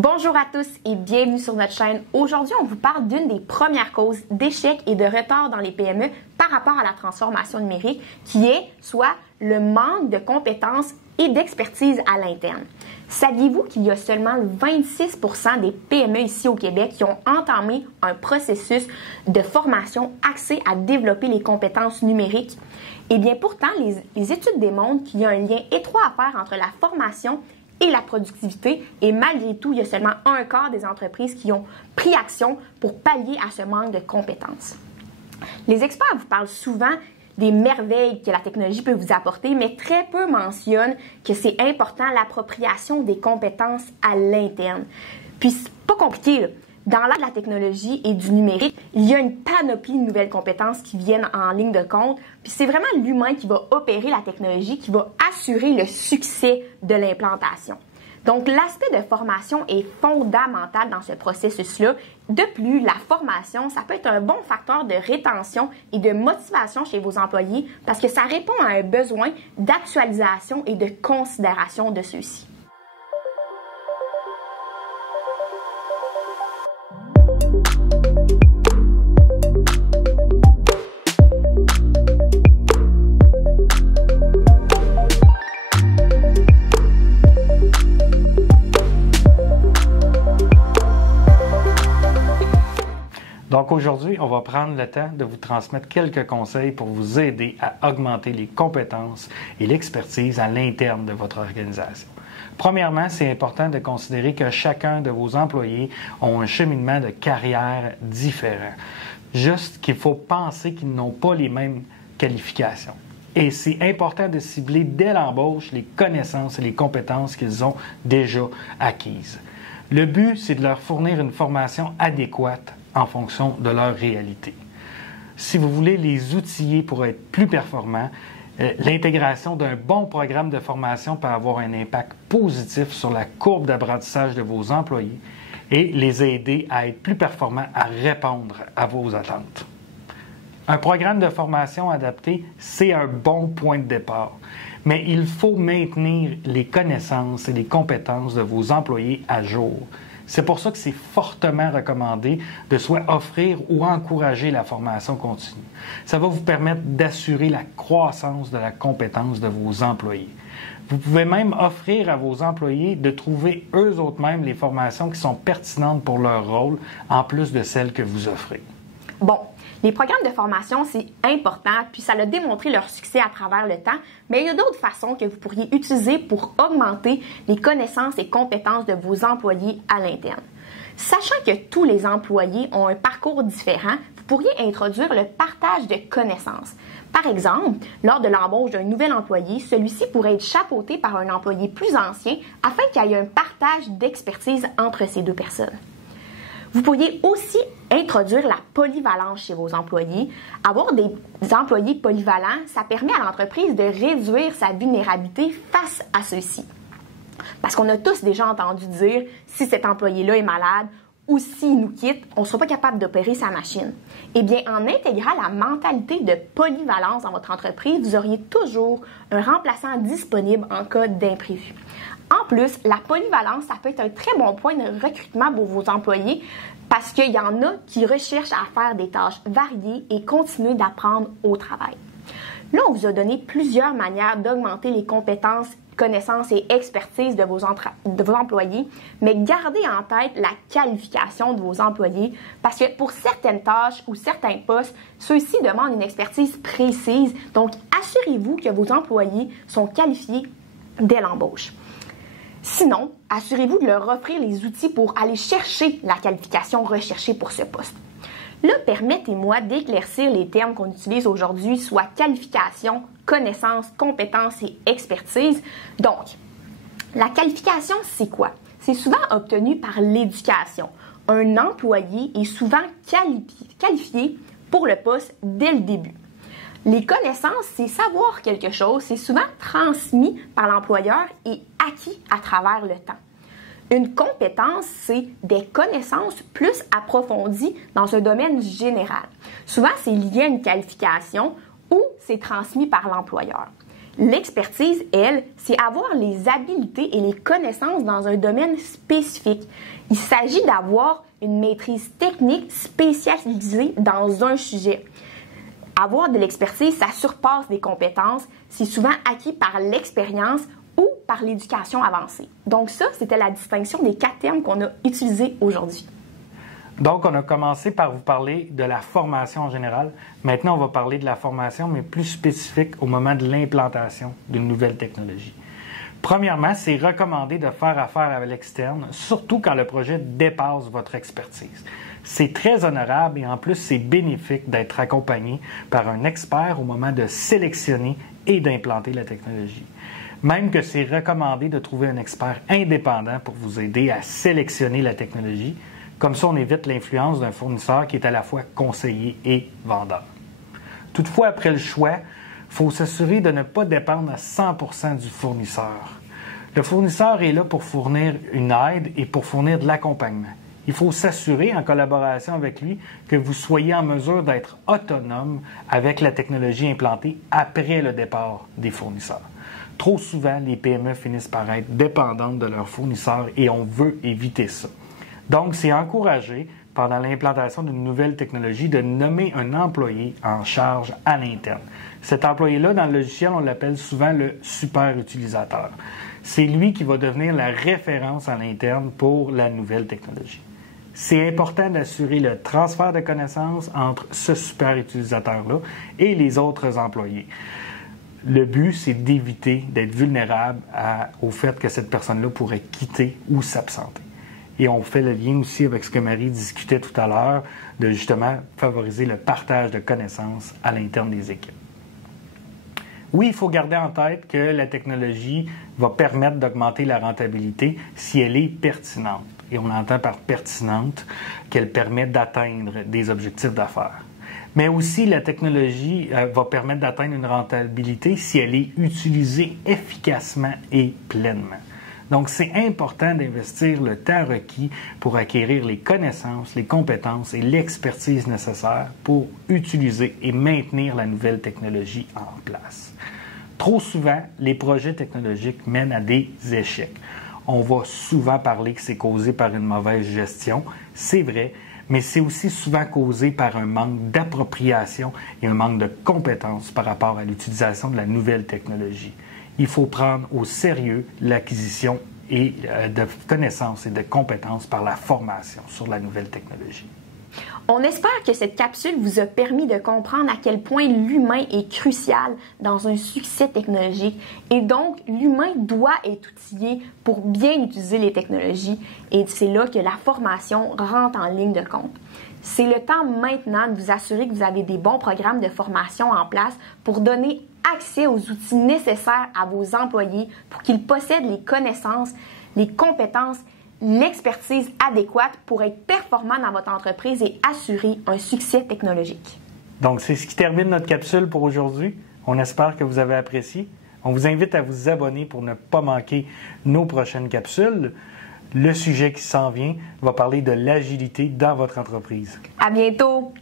Bonjour à tous et bienvenue sur notre chaîne. Aujourd'hui, on vous parle d'une des premières causes d'échec et de retard dans les PME par rapport à la transformation numérique, qui est soit le manque de compétences et d'expertise à l'interne. Saviez-vous qu'il y a seulement 26% des PME ici au Québec qui ont entamé un processus de formation axé à développer les compétences numériques? Eh bien, pourtant, les études démontrent qu'il y a un lien étroit à faire entre la formation et la productivité, et malgré tout, il y a seulement un quart des entreprises qui ont pris action pour pallier à ce manque de compétences. Les experts vous parlent souvent des merveilles que la technologie peut vous apporter, mais très peu mentionnent que c'est important l'appropriation des compétences à l'interne. Puis c'est pas compliqué, là. Dans l'ère de la technologie et du numérique, il y a une panoplie de nouvelles compétences qui viennent en ligne de compte. Puis c'est vraiment l'humain qui va opérer la technologie, qui va assurer le succès de l'implantation. Donc l'aspect de formation est fondamental dans ce processus-là. De plus, la formation, ça peut être un bon facteur de rétention et de motivation chez vos employés parce que ça répond à un besoin d'actualisation et de considération de ceux-ci. Donc aujourd'hui, on va prendre le temps de vous transmettre quelques conseils pour vous aider à augmenter les compétences et l'expertise à l'interne de votre organisation. Premièrement, c'est important de considérer que chacun de vos employés ont un cheminement de carrière différent. Juste qu'il faut penser qu'ils n'ont pas les mêmes qualifications. Et c'est important de cibler dès l'embauche les connaissances et les compétences qu'ils ont déjà acquises. Le but, c'est de leur fournir une formation adéquate en fonction de leur réalité. Si vous voulez les outiller pour être plus performants, l'intégration d'un bon programme de formation peut avoir un impact positif sur la courbe d'apprentissage de vos employés et les aider à être plus performants à répondre à vos attentes. Un programme de formation adapté, c'est un bon point de départ, mais il faut maintenir les connaissances et les compétences de vos employés à jour. C'est pour ça que c'est fortement recommandé de soit offrir ou encourager la formation continue. Ça va vous permettre d'assurer la croissance de la compétence de vos employés. Vous pouvez même offrir à vos employés de trouver eux-mêmes les formations qui sont pertinentes pour leur rôle, en plus de celles que vous offrez. Bon, les programmes de formation, c'est important, puis ça a démontré leur succès à travers le temps, mais il y a d'autres façons que vous pourriez utiliser pour augmenter les connaissances et compétences de vos employés à l'interne. Sachant que tous les employés ont un parcours différent, vous pourriez introduire le partage de connaissances. Par exemple, lors de l'embauche d'un nouvel employé, celui-ci pourrait être chapeauté par un employé plus ancien afin qu'il y ait un partage d'expertise entre ces deux personnes. Vous pourriez aussi introduire la polyvalence chez vos employés. Avoir des employés polyvalents, ça permet à l'entreprise de réduire sa vulnérabilité face à ceux-ci. Parce qu'on a tous déjà entendu dire, si cet employé-là est malade ou s'il nous quitte, on ne sera pas capable d'opérer sa machine. Eh bien, en intégrant la mentalité de polyvalence dans votre entreprise, vous auriez toujours un remplaçant disponible en cas d'imprévu. En plus, la polyvalence, ça peut être un très bon point de recrutement pour vos employés parce qu'il y en a qui recherchent à faire des tâches variées et continuer d'apprendre au travail. Là, on vous a donné plusieurs manières d'augmenter les compétences, connaissances et expertise de vos employés, mais gardez en tête la qualification de vos employés parce que pour certaines tâches ou certains postes, ceux-ci demandent une expertise précise. Donc, assurez-vous que vos employés sont qualifiés dès l'embauche. Sinon, assurez-vous de leur offrir les outils pour aller chercher la qualification recherchée pour ce poste. Là, permettez-moi d'éclaircir les termes qu'on utilise aujourd'hui, soit qualification, connaissance, compétence et expertise. Donc, la qualification, c'est quoi? C'est souvent obtenu par l'éducation. Un employé est souvent qualifié pour le poste dès le début. Les connaissances, c'est savoir quelque chose, c'est souvent transmis par l'employeur et acquis à travers le temps. Une compétence, c'est des connaissances plus approfondies dans un domaine général. Souvent, c'est lié à une qualification ou c'est transmis par l'employeur. L'expertise, elle, c'est avoir les habiletés et les connaissances dans un domaine spécifique. Il s'agit d'avoir une maîtrise technique spécialisée dans un sujet. Avoir de l'expertise, ça surpasse des compétences. C'est souvent acquis par l'expérience ou par l'éducation avancée. Donc ça, c'était la distinction des 4 termes qu'on a utilisés aujourd'hui. Donc, on a commencé par vous parler de la formation en général. Maintenant, on va parler de la formation, mais plus spécifique au moment de l'implantation d'une nouvelle technologie. Premièrement, c'est recommandé de faire affaire avec l'externe, surtout quand le projet dépasse votre expertise. C'est très honorable et en plus, c'est bénéfique d'être accompagné par un expert au moment de sélectionner et d'implanter la technologie. Même que c'est recommandé de trouver un expert indépendant pour vous aider à sélectionner la technologie. Comme ça, on évite l'influence d'un fournisseur qui est à la fois conseiller et vendeur. Toutefois, après le choix, il faut s'assurer de ne pas dépendre à 100% du fournisseur. Le fournisseur est là pour fournir une aide et pour fournir de l'accompagnement. Il faut s'assurer, en collaboration avec lui, que vous soyez en mesure d'être autonome avec la technologie implantée après le départ des fournisseurs. Trop souvent, les PME finissent par être dépendantes de leurs fournisseurs et on veut éviter ça. Donc, c'est encouragé, pendant l'implantation d'une nouvelle technologie, de nommer un employé en charge à l'interne. Cet employé-là, dans le logiciel, on l'appelle souvent le super utilisateur. C'est lui qui va devenir la référence à l'interne pour la nouvelle technologie. C'est important d'assurer le transfert de connaissances entre ce super utilisateur-là et les autres employés. Le but, c'est d'éviter d'être vulnérable au fait que cette personne-là pourrait quitter ou s'absenter. Et on fait le lien aussi avec ce que Marie discutait tout à l'heure, de justement favoriser le partage de connaissances à l'interne des équipes. Oui, il faut garder en tête que la technologie va permettre d'augmenter la rentabilité si elle est pertinente. Et on entend par pertinente qu'elle permet d'atteindre des objectifs d'affaires. Mais aussi, la technologie va permettre d'atteindre une rentabilité si elle est utilisée efficacement et pleinement. Donc, c'est important d'investir le temps requis pour acquérir les connaissances, les compétences et l'expertise nécessaires pour utiliser et maintenir la nouvelle technologie en place. Trop souvent, les projets technologiques mènent à des échecs. On va souvent parler que c'est causé par une mauvaise gestion, c'est vrai, mais c'est aussi souvent causé par un manque d'appropriation et un manque de compétences par rapport à l'utilisation de la nouvelle technologie. Il faut prendre au sérieux l'acquisition de connaissances et de compétences par la formation sur la nouvelle technologie. On espère que cette capsule vous a permis de comprendre à quel point l'humain est crucial dans un succès technologique et donc l'humain doit être outillé pour bien utiliser les technologies et c'est là que la formation rentre en ligne de compte. C'est le temps maintenant de vous assurer que vous avez des bons programmes de formation en place pour donner accès aux outils nécessaires à vos employés pour qu'ils possèdent les connaissances, les compétences, l'expertise adéquate pour être performants dans votre entreprise et assurer un succès technologique. Donc, c'est ce qui termine notre capsule pour aujourd'hui. On espère que vous avez apprécié. On vous invite à vous abonner pour ne pas manquer nos prochaines capsules. Le sujet qui s'en vient va parler de l'agilité dans votre entreprise. À bientôt!